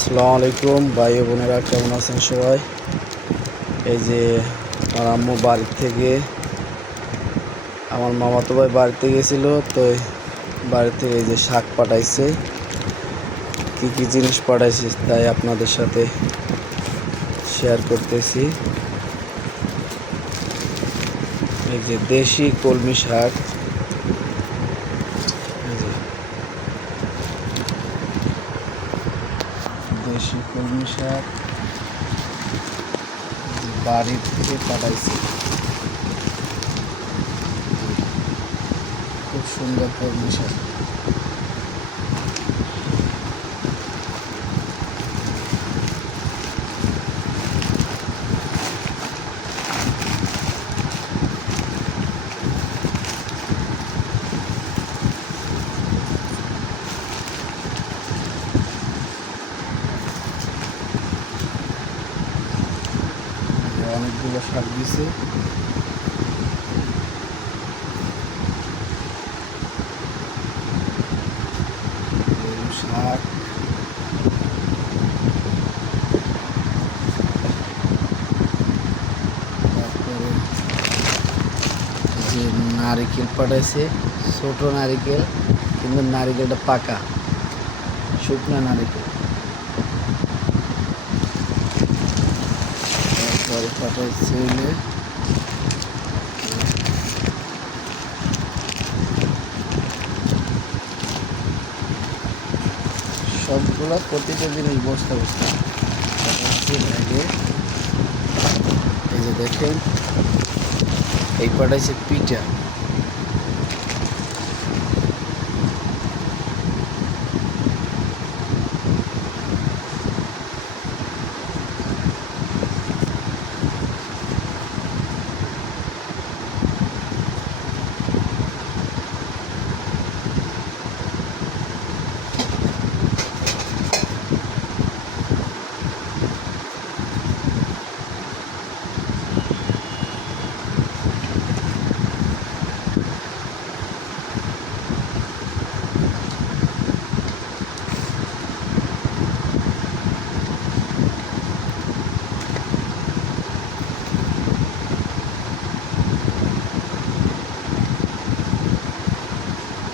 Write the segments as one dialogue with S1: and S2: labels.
S1: আসসালামু আলাইকুম, ভাই বোনেরা, কেমন আছেন সবাই? এই যে আমার আম্মু বাড়ি থেকে, আমার মামাতো ভাই বাড়িতে গেছিল, তো বাড়ি থেকে এই যে শাক পাঠাইছে। কী কী জিনিস পাঠাইছে তাই আপনাদের সাথে শেয়ার করতেছি। এই যে দেশি কলমি শাক এই যে দেশি কলমি শাক যে বাড়ি থেকে পাঠাইছি। খুব সুন্দর কলমি শাক যে অনেকগুলো শাক দিছে এই শাক তারপরে যে নারিকেল পাঠাইছে, ছোট নারিকেল, কিন্তু নারিকেলটা পাকা, শুকনো নারিকেল। তারপরে পাঠাইছে সবগুলো প্রতিটা জিনিস বস্তা বস্তা। পাঠাইছে এই যে দেখেন, এই পাঠাইছে পিঠা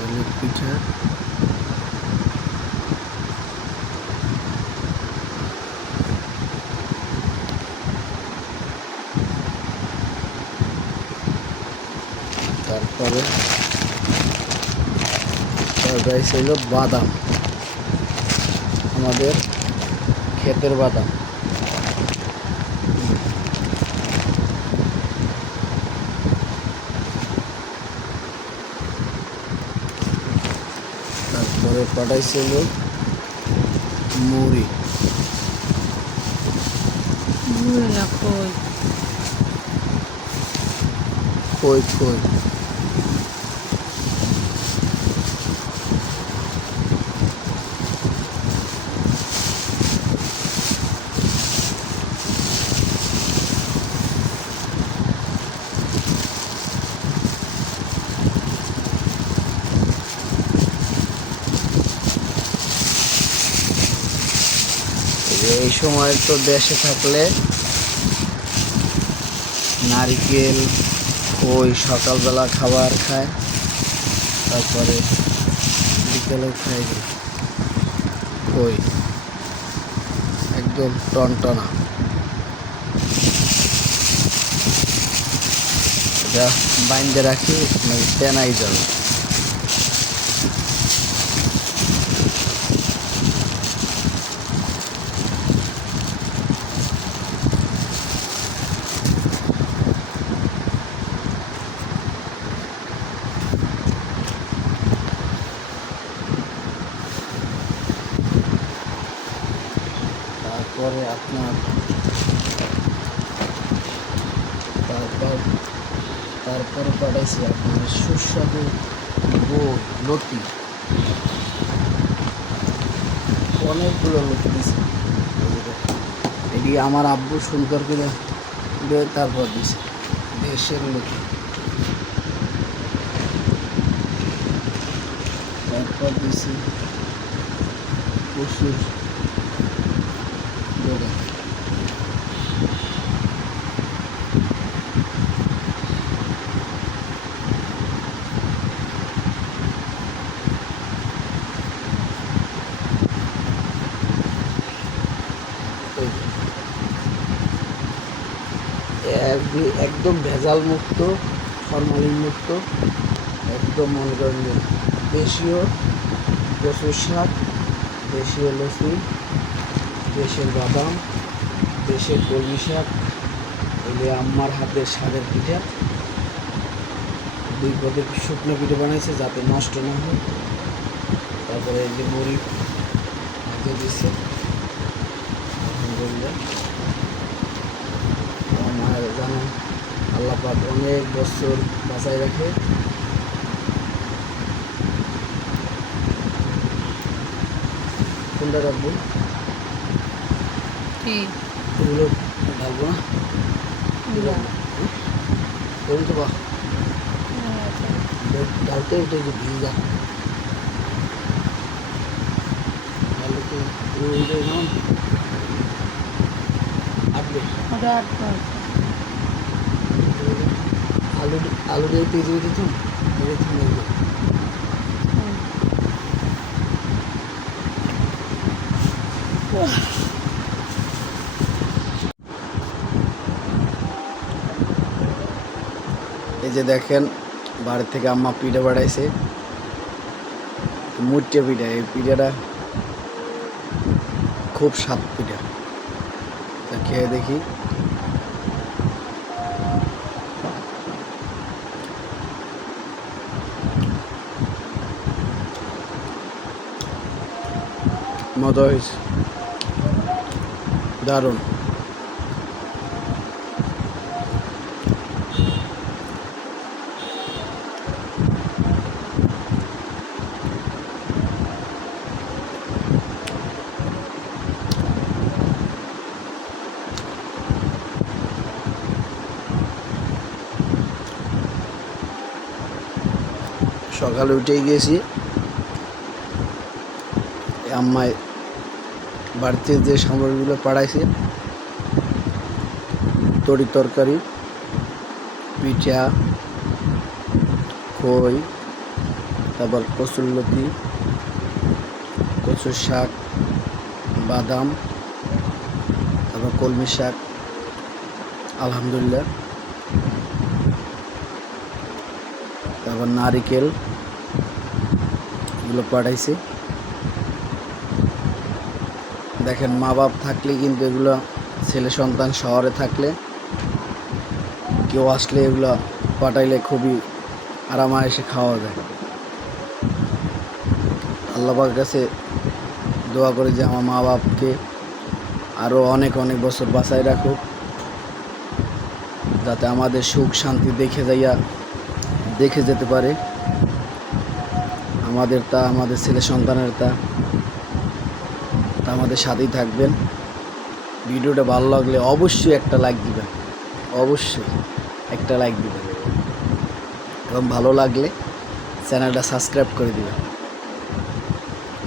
S1: এগুলো পিঠা তারপরে তারপরে ছিল বাদাম। আমাদের ক্ষেতের বাদাম। তারপরে পাঠাইছিল মুড়ি।
S2: মুলা কই
S1: সময় তো দেশে থাকলে নারিকেল ওই সকালবেলা খাবার খায়, তারপরে বিকেলেও খায় ওই একদম টনটনা। বাইন্দে রাখি তেনাই যাবে তারপরে আপনার তারপর তারপরে পাঠাইছি আপনার সুস্বাদু বই লতি। অনেকগুলো লতি দিছে। এটি আমার আব্বু সুন্দর করে তারপর দিছে। দেশের লতি। তারপর দিছি প্রচুর এক- একদম ভেজাল মুক্ত ফরমালিন মুক্ত একদম মনে করেন দেশীয় কচুর শাক দেশীয় লসুন দেশের বাদাম, দেশের কলমি শাক এগুলি আম্মার হাতের স্বাদের পিঠা। দুই পদের শুকনো পিঠে বানাইছে যাতে নষ্ট না হয়। তারপরে এই যে মুড়ি ভেজে দিচ্ছে আলহামদুলিল্লাহ। আমার জানো আল্লাহ পাক অনেক বছর বাঁচাই রাখে। কোনটা রাখব?
S2: কি
S1: এগুলো ঢালবো না করুন তো বাহ ডালতে এটা যে ভিজা ডালে তো ওইটা নাম আটবে
S2: ওটা আটটা আছে
S1: আলু আলু দিয়ে পেঁচে দিত মেরে যে দেখেন, বাড়ি থেকে আম্মা পিঠে বাড়াইছে মুটে পিঠা, এই পিঠাটা খুব স্বাদ পিঠা। তা খেয়ে দেখি। মজা হয়েছে। দারুণ। সকালে উঠেই গিয়েছি এই আম্মায় বাড়িতে যে সামগ্রীগুলো পাড়াইছে, তরি তরকারি, পিঠা, খই, তারপর কচুরলতি কচুর শাক, বাদাম, তারপর কলমি শাক, আলহামদুলিল্লাহ। তারপর নারিকেল এগুলো পাঠাইছি। দেখেন মা বাপ থাকলে কিন্তু এগুলো ছেলে সন্তান শহরে থাকলে কেউ আসলে এগুলো পাঠাইলে খুবই আরামায়েসে খাওয়া যায়। আল্লাহর কাছে দোয়া করে যে আমার মা বাপকে আরও অনেক অনেক বছর বাঁচায় রাখুক, যাতে আমাদের সুখ শান্তি দেখে যাইয়া দেখে যেতে পারে। আমাদের তা, আমাদের ছেলে সন্তানের তা আমাদের সাথেই থাকবেন। ভিডিওটা ভালো লাগলে অবশ্যই একটা লাইক দিবেন। অবশ্যই একটা লাইক দিবেন। এবং ভালো লাগলে চ্যানেলটা সাবস্ক্রাইব করে দিবেন।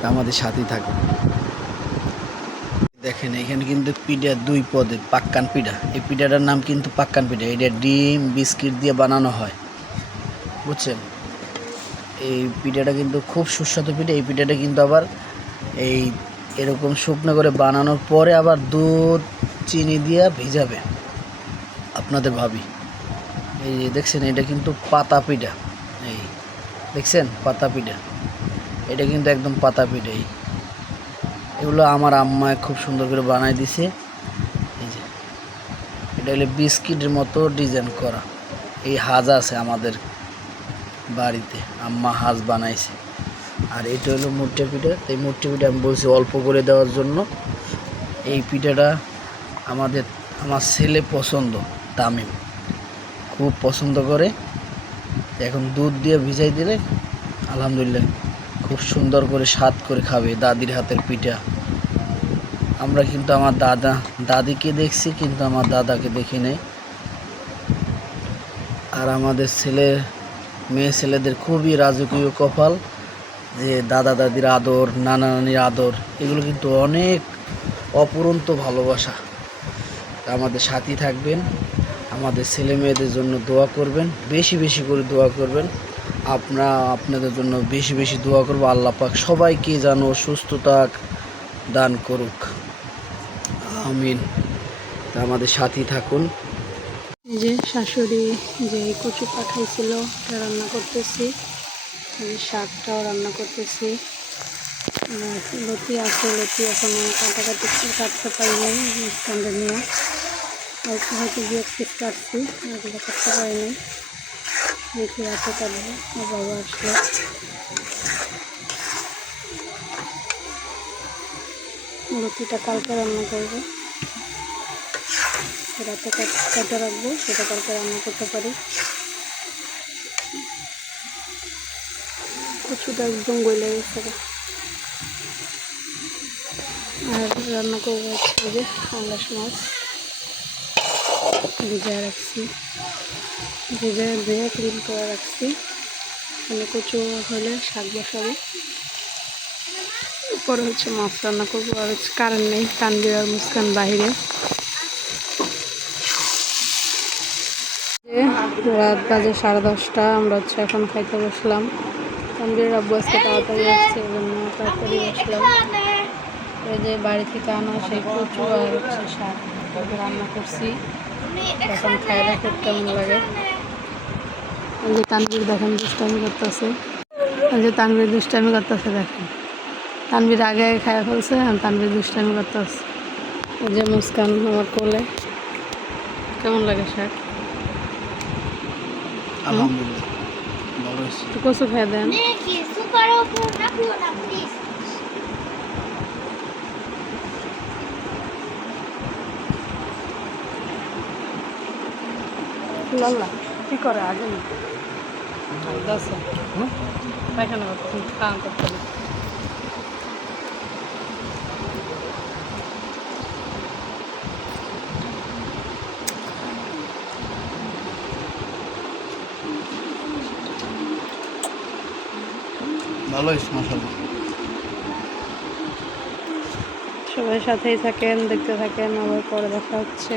S1: তা আমাদের সাথেই থাকবেন। দেখেন, এখানে কিন্তু পিঠা দুই পদের, পাক্কান পিঠা। এই পিঠাটার নাম কিন্তু পাক্কান পিঠা। এটা ডিম, বিস্কিট দিয়ে বানানো হয়। বুঝছেন? এই পিঠাটা কিন্তু খুব সুস্বাদু পিঠা। এই পিঠাটা কিন্তু আবার এই এরকম শুকনো করে বানানোর পরে আবার দুধ, চিনি দিয়ে ভিজাবে আপনাদের ভাবি। এই যে দেখছেন, এটা কিন্তু পাতা পিঠা। এই দেখছেন, পাতা পিঠা। এটা কিন্তু একদম পাতা পিঠা এই। এগুলো আমার আম্মায় খুব সুন্দর করে বানাই দিছে। এই যে। এটা হলো বিস্কিটের মতো ডিজাইন করা। এই হাজা আছে আমাদের বাড়িতে, আম্মা হাঁস বানাইছে। আর এটা হলো মুট্টে পিঠা। এই মুট্টে পিঠা আমি বলছি অল্প করে দেওয়ার জন্য। এই পিঠাটা আমাদের, আমার ছেলে পছন্দ, তামিম। খুব পছন্দ করে। এখন দুধ দিয়ে ভিজাই দিলে, আলহামদুলিল্লাহ, খুব সুন্দর করে স্বাদ করে খাবে দাদির হাতের পিঠা। আমরা কিন্তু আমার দাদা, দাদিকে দেখছি, কিন্তু আমার দাদাকে দেখি নাই। আর আমাদের ছেলে মেয়ে ছেলেদের খুবই রাজকীয় কপাল, যে দাদা দাদির আদর, নানা নানির আদর, এগুলো কিন্তু অনেক অপুরন্ত ভালোবাসা। আমাদের সাথী থাকবেন, আমাদের ছেলে মেয়েদের জন্য দোয়া করবেন, বেশি বেশি করে দোয়া করবেন। আপনারা আপনাদের জন্য বেশি বেশি দোয়া করব। আল্লাহ পাক সবাইকে যেন সুস্থতা দান করুক। আমিন। আমাদের সাথী থাকুন।
S2: এই যে শাশুড়ি যে কচু পাঠাইছিল ওটা রান্না করতেছি। শাকটাও রান্না করতেছি। লতি আছে, লতি এখনও কাটাকাটি কাটতে পারি নাই স্ট্যান্ডে নিয়ে। অল্প হয়তো এক পিস কাটছি ওগুলো কাটতে পারি নাই দেখি আছে কাটবো আর বাবা আসলে। লতিটা কালকে রান্না করব। রাতে কাট- রাখব, সেটা কালকে রান্না করতে পারি। কচুটা একদম গলে গেছে আর রান্না করব হচ্ছে যে আঙ্গাস মাছ। ভিজা রাখছি। ভিজা ধুয়ে ক্লিন করে রাখছি। মানে কচু হলে শাক বসাবো। পরে হচ্ছে মাছ রান্না করব। আর হচ্ছে কারেন্ট নেই তানবির আর মুসকান বাহিরে যে রাত বাজে সাড়ে দশটা, আমরা হচ্ছে এখন খাইতে বসলাম। তানবির আব্বু আজকে তাড়াতাড়ি আসছে, এই জন্য তাড়াতাড়ি বসলাম। এই যে বাড়ি থেকে আনা সেই কচু আর হচ্ছে শাক রান্না করছি। এখন খাই দেখো কেমন লাগে। এই যে তানবির দেখেন দুষ্টামি করতেছে। এই যে তানবির দুষ্টামি করতেছে, দেখেন। তানবির আগে আগে খাইয়া ফেলছে আর তানবির দুষ্টামি করতেছে। এই যে মুস্কান আমার কোলে। কেমন লাগে শাক?
S1: আলহামদুলিল্লাহ। ভালো হয়েছে
S2: একটু কচু খেয়ে দেন
S3: por na cuna,
S2: লাল্লা কি করে আগে? না দশ পায়খানা করতে খাওয়া করতে সবাই সাথেই থাকেন দেখতে থাকেন আবার পরে দেখা হচ্ছে।